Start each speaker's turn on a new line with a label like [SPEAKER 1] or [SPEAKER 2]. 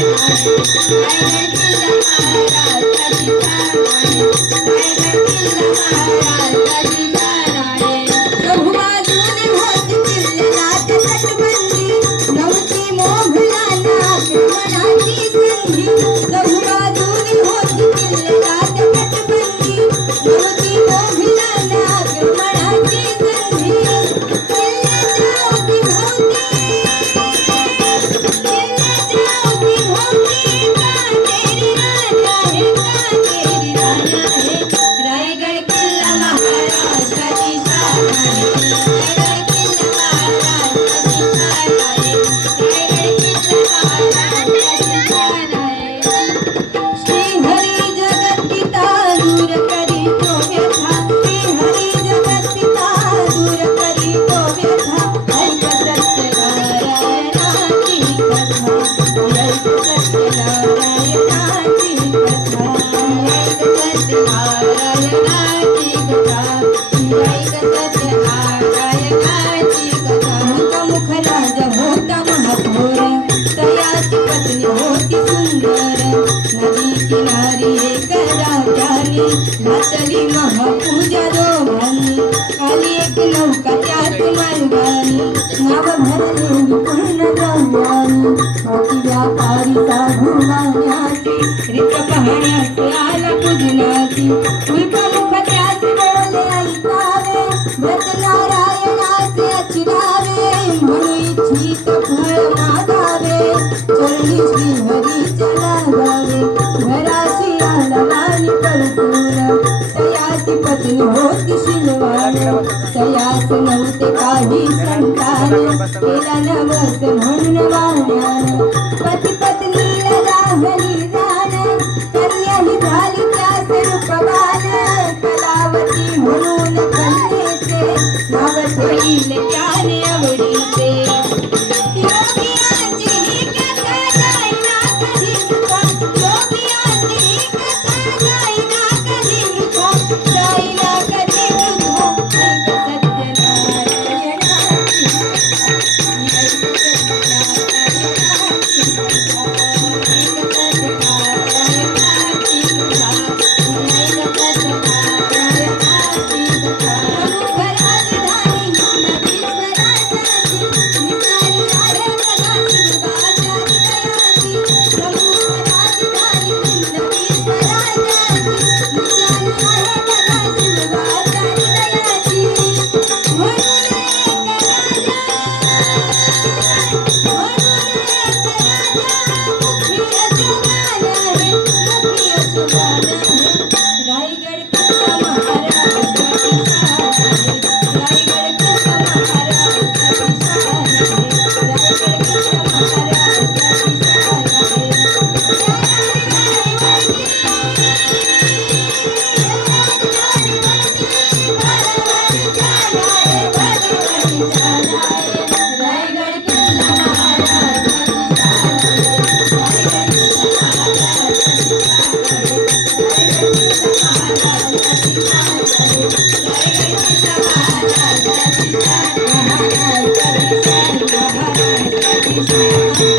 [SPEAKER 1] Maharaj Thank you. રાતની મહાપૂજાનો મન કાલી એક નૌકા ત્યાં તમારું ગાન નાવ ભરનું પૂર્ણ દ્રવ્યાન મોટી વ્યાપારી સાધુ માન્યાસી રીત પહાણ્યા સ્યાલ પૂજનાસી વિપલ પત્યાસી બોલે અંતારે વ્રત નારાયણાસે અચરાવે મનુ ઈચ્છી તો ફળ માગાવે ચરણી શ્રી હરિ ચલા ગાવે ધરાશી कैलास नौतिकाजी संतान केला नवस म्हणून वाहण्यान पती पत्नीला राहली दान कन्याही झाली त्यास रूपवान कलावती म्हणून कन्येचे नाव ठेवील त्या Música